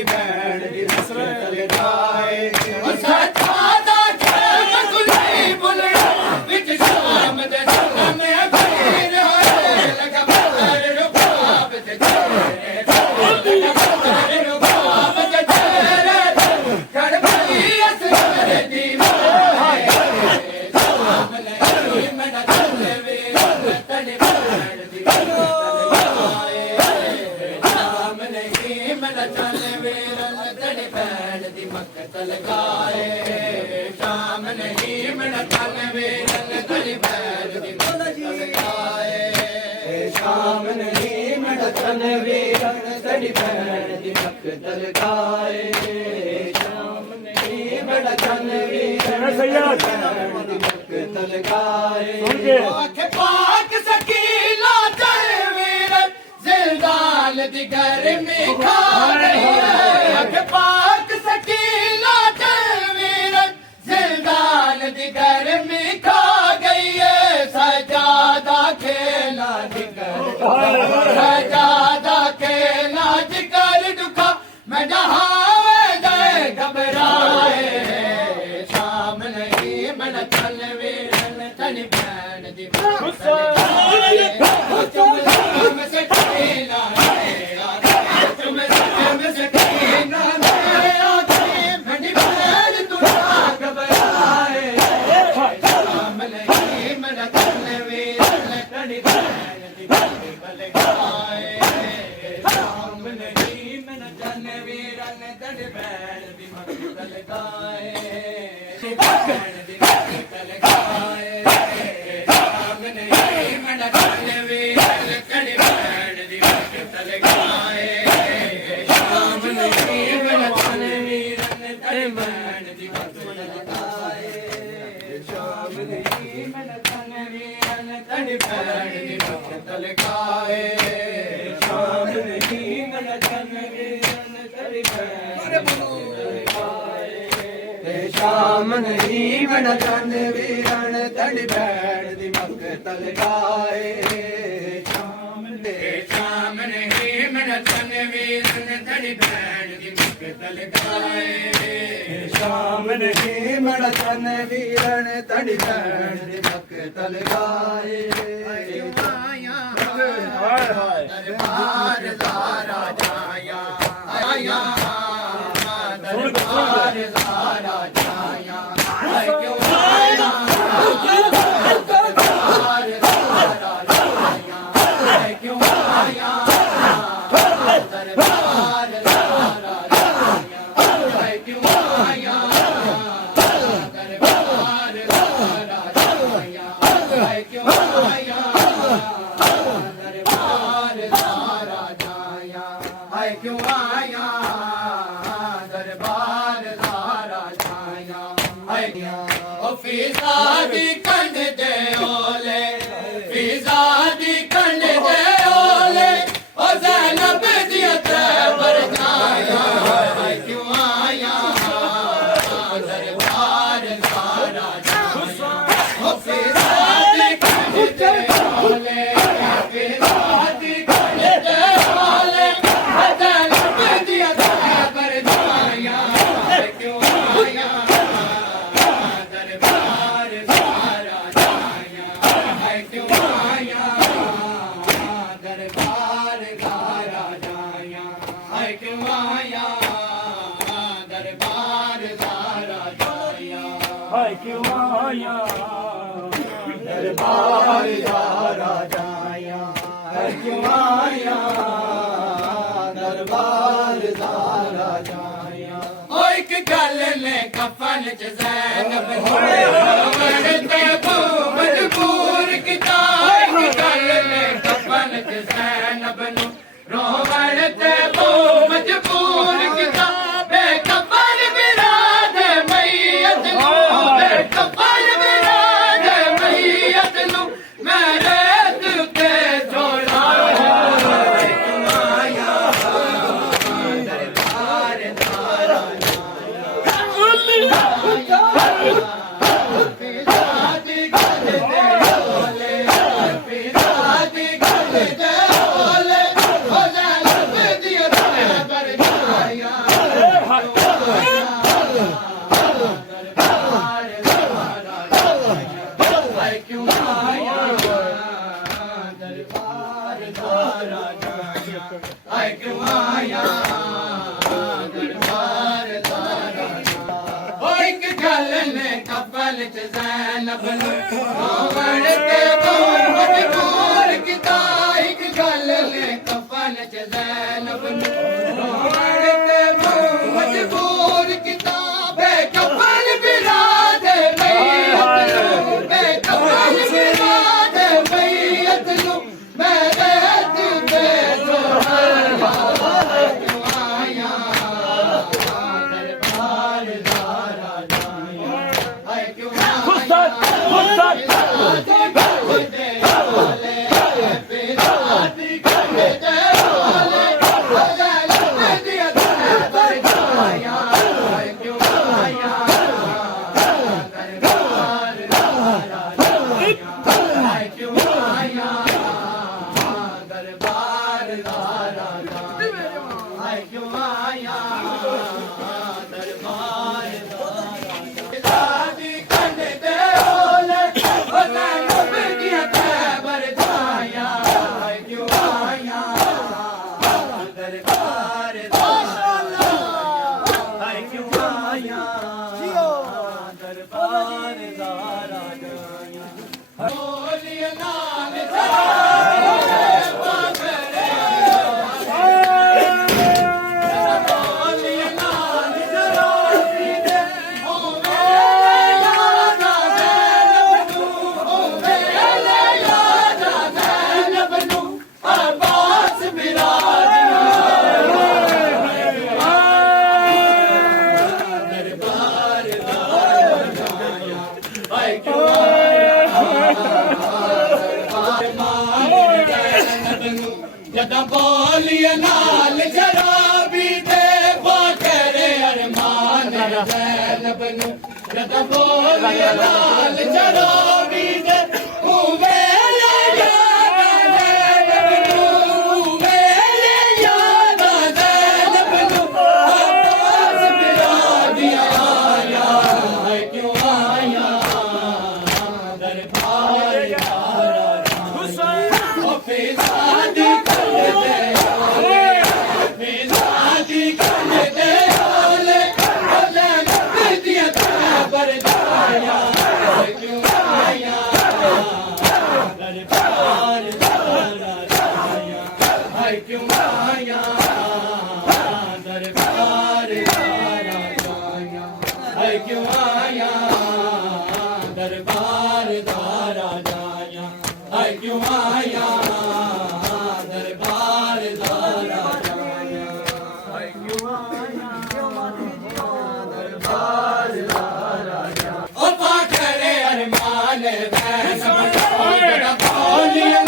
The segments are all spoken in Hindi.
तड़ी भैन दी हसरत लगाए शाम नहीं मेरा चल वेरन तड़ी भैन दी शाम नहीं मेरा चल वेरन तड़ी भैन दी मक्तल गाए शाम नहीं मेरा चल वेरन दी मक्तल गाए आंखें पाक सकीला चल वेरन जिलदाल दी गर्मी खा रही है आंखें पाक सकीला चल वेरन जिलदाल दी गर्मी खा गई है सजादा खेला जिगर सजादा खेला जिगर दुखा मैं जहां गए घबराए शाम नहीं मैं चल वेरन तड़ी भैन दी से खेला शाम नहीं बड़ा चंद वीरन तड़ी भैन दी मक्तल गाए शाम नहीं बड़ा चंद वीरन तड़ी भैन दी मक्तल गाए शाम नहीं बड़ा चंद वीरन तड़ी भैन दी मक्तल गाए दरबार ज़ारा जाया आया दरबार ज़ारा जाया क्यों आया दरबार ज़ारा जाया क्यों आया दरबार ज़ारा जाया क्यों आया दरबार ज़ारा जाया क्यों आया दरबार ज़ारा जाया क्यों आया दरबार ज़ारा जाया ओ फिज़ा दी कंड दे ओले फिज़ा दी कंड दे ओले ओ ज़ैनब दी तैबर जाया क्यों आया दरबार ज़ारा जाया ओ फिज़ा दी कंड दे ओले फिज़ा दी कंड दे ओले ओ ज़ैनब दी तैबर जाया क्यों आया दरबार ज़ारा जाया क्यों आया दरबार ज़ारा जाया क्यों आया दरबार ज़ारा जाया क्यों आया दरबार ज़ारा जाया क्यों आया दरबार ज़ारा जाया ओ एक गल ने कफन च ज़ैनब ते मजबूर किता एक गल ने कफन च ज़ैनब नु रोवण ते मजबूर किता बेकफन बिराद मैयत नु बेकफन बिराद मैयत नु मेरे ते छोड़ा आया दरबार ज़ारा जाया दारा जाया हाय क्यों आया दरबार दारा ओ एक गल ने कफल च ज़ैनब नूं रोवण ते मजबूर कीता एक गल ने कफल च ज़ैनब नूं रोवण ते मजबूर कीता बेकफल बिराद मैयत नूं बेकफल बिराद मैयत नूं मेरे दिल ते जोड़या क्यों आया दरबार दारा जाया हाय क्यों आया जदा बोलिए नाल शराबी दे बाकरे अरमान ज़ैनब नूं जदा बोलिए नाल शराबी दे मेरे याद ज़ैनब नूं मेरे याद ज़ैनब नूं अब्बास बिरादिया आया हाय क्यों आया दरबार ओ फिज़ादी क्यों आया दरबार दारा जाया हाय क्यों आया दरबार दारा जाया हाय क्यों आया दरबार दारा जाया हाय क्यों आया दरबार दारा जाया ओ पाकरे अरमान ज़ैनब बड़ा बोलिया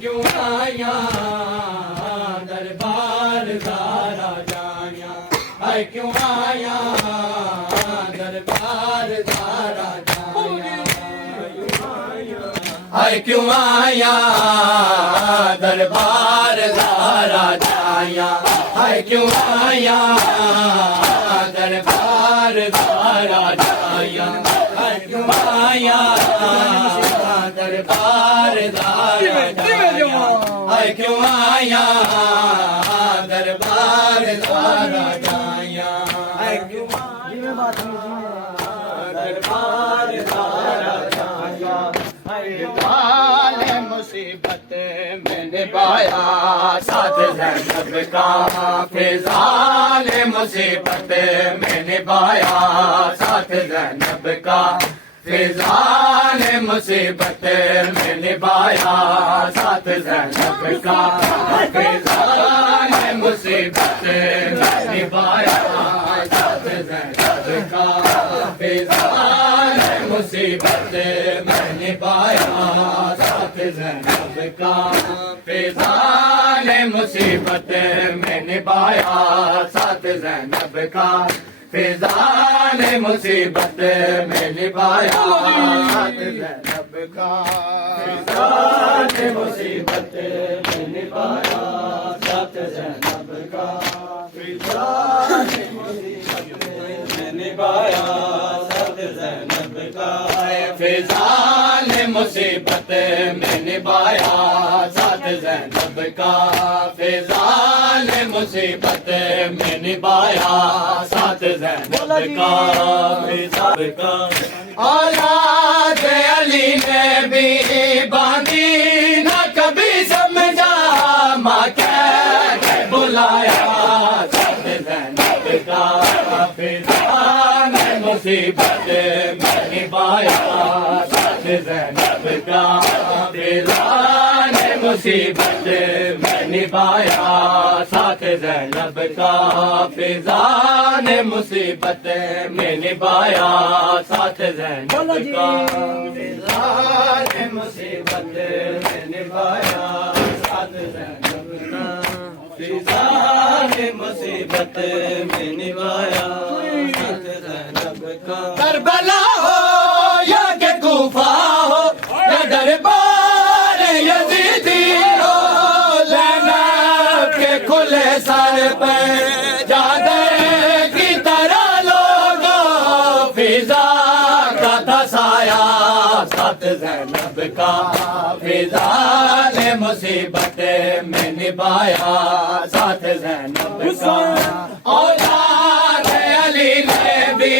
क्यों आया दरबार दारा जाया हाय क्यों आया दरबार दारा जाया हाय क्यों आया दरबार दारा जाया हाय क्यों आया दरबार दारा जाया हाय क्यों आया दरबार दारा जाया हाय क्यों आया दरबार दारा जाया हाय क्यों दरबार दारा जाया हाय मुसीबत में निभाया साथ ज़ैनब का फिज़ान मुसीबत में निभाया साथ ज़ैनब का फिज़ान मुसीबत में निभाया साथ ज़ैनब का फिज़ान मुसीबत में निभाया साथ ज़ैनब का फिज़ान मुसीबत में निभाया साथ ज़ैनब का फिज़ान मुसीबत में निभाया साथ ज़ैनब का फिज़ान मुसीबत में निभाया साथ ज़ैनब का फिजाने मुसीबत में निभाया साथ ज़ैनब का। फिजाने मुसीबत में निभाया साथ ज़ैनब का। फिजान मुसीबत में निभाया साथ ज़ैनब का। फिजान मुसीबत में निभाया साथ ज़ैनब का। फिजाब का औलाद अली ने भी बांधी न कभी समझा माँ कह के बुलाया साथ ज़ैनब का। फिजान मुसीबत में निभाया साथ ज़ैनब का। फिजान मुसीबत में निभाया साथ ज़ैनब का। फिजान मुसीबत में निभाया साथ ज़ैनब का। फिजाने मुसीबत में निभाया साथ ज़ैनब का। फिजाने मुसीबत में निभाया साथ ज़ैनब का। करबला हो या के कूफा हो या दरबार यजीदी हो, ज़ैनब के खुले सर पे चादर की तरह लोगों फिजा का था साया साथ ज़ैनब का। फिजा ने मुसीबत में निभाया साथ ज़ैनब का। औलाद अली ने भी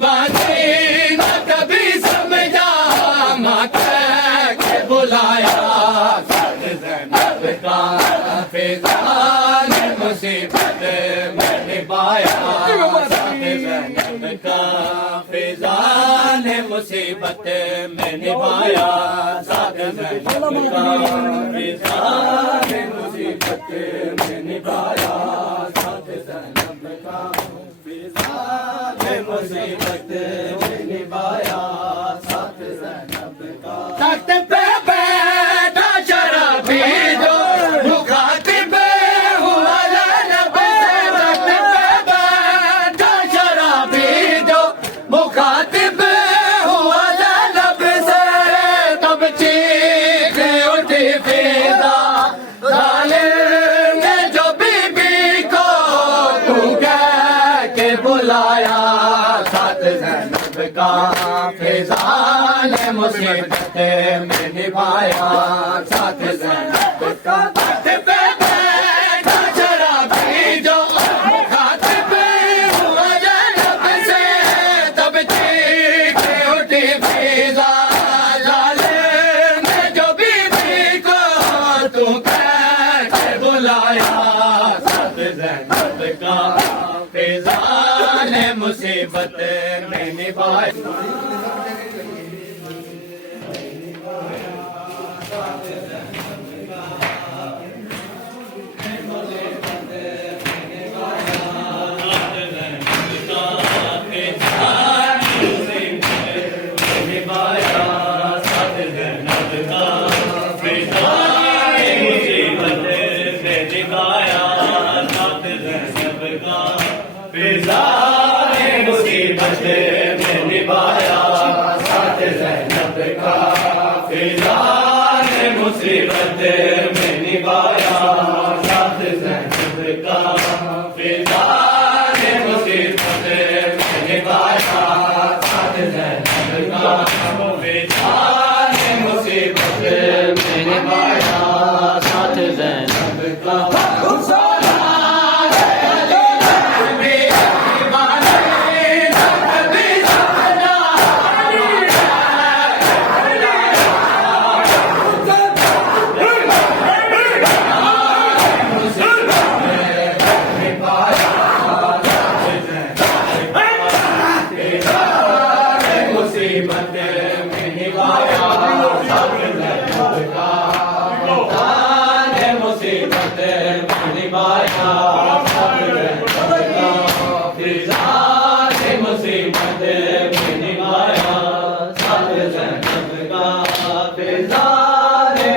बांधी न कभी समझा माँ कह के बुलाया साथ ज़ैनब का। फिजा ने मुसीबत में निभाया साथ ज़ैनब का। फिजा ने मुसीबत में निभाया साथ ज़ैनब का। फिजा ने मुसीबत में निभाया साथ ज़ैनब का। फिजा ने मुसीबत में निभाया साथ ज़ैनब का। तख्त पे बैठा शराबी जो मुखातिब हुआ ज़ैनब से। तख्त पे बैठा शराबी जो मुखातिब हुआ ज़ैनब से। तब चीख उठी फिजा ज़ालिम ने जो बीबी को तू कह के बुलाया साथ ज़ैनब का। फिजा ने मुसीबत में निभाया साथ ज़ैनब का। तख्त पे बैठा शराबी जो मुखातिब हुआ ज़ैनब से। तब चीख उठी फिजा ज़ालिम ने जो बीबी को तू कह के बुलाया साथ ज़ैनब का। फिजा ने मुसीबत में निभाया मुसीबत में निभाया साथ ज़ैनब का। फिजा ने मुसीबत में निभाया साथ ज़ैनब का। फिजा ने मुसीबत में निभाया साथ ज़ैनब का। फिजा ने मुसीबत में निभाया साथ ज़ैनब का।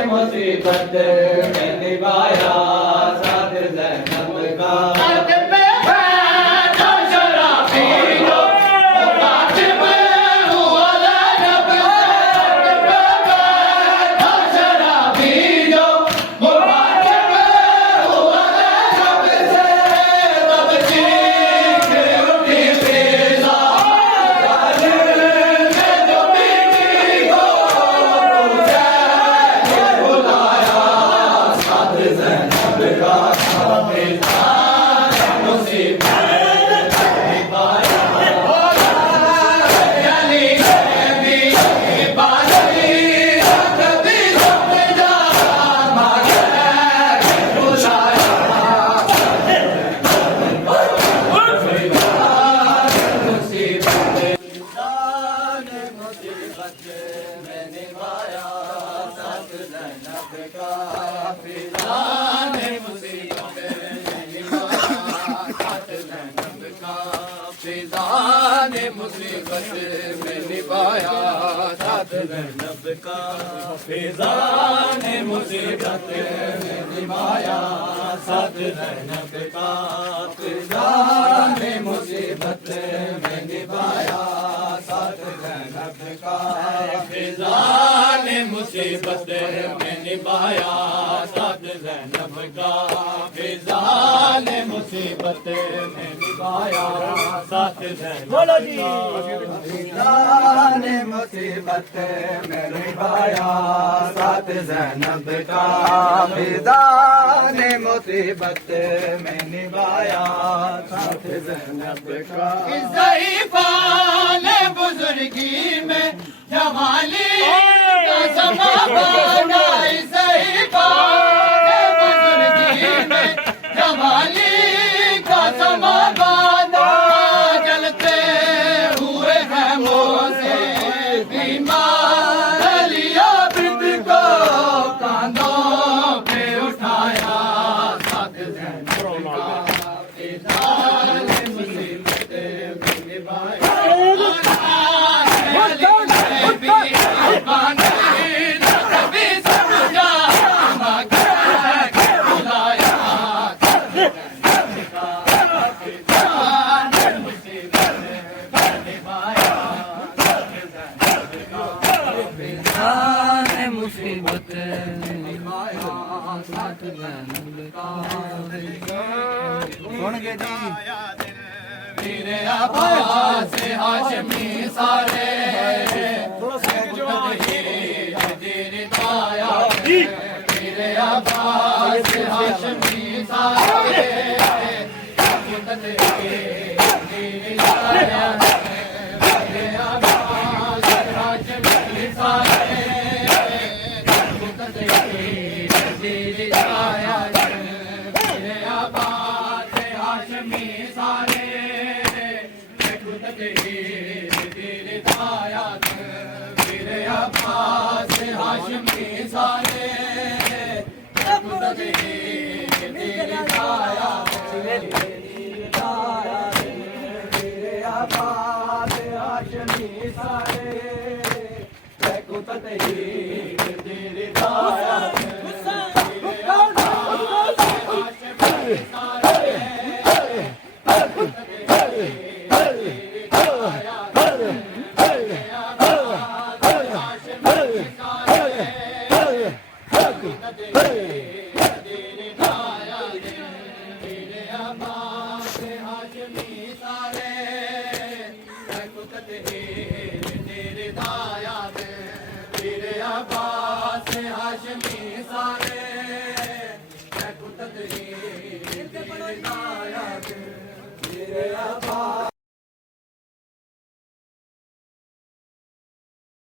मुसीबत में निभाया साथ ज़ैनब का। ज़ैनब का फिजा ने मुसीबत में निभाया साथ ज़ैनब का फिजा ने मुसीबत में निभाया साथ ज़ैनब का फिजा ने मुसीबत में निभाया साथ ज़ैनब का फिजा ने मुसीबत में निभाया साथ ज़ैनब का फिजा ने मुसीबत में निभाया साथ ज़ैनब का फिजा ने मुसीबत में निभाया साथ ज़ैनब का फिजा ने मुसीबत में निभाया साथ ज़ैनब का फिजा ने मुसीबत में निभाया साथ ज़ैनब का ज़ईफ़ाने बुजुर्गी में जवानी का समा बना ज़ईफ़ाने बुजुर्गी में जवानी का समा बना जलते हुए हैं मोसे बीमार लिया बिद को कांधों पे उठाया साथ ज़ैनब का फिजा ने मुसीबत में निभाया मुसीबत साथ ज़ैनब का सुन के जी वीर अब्बास हाशमी सारे वीर अब्बास हाशमी सारे सारे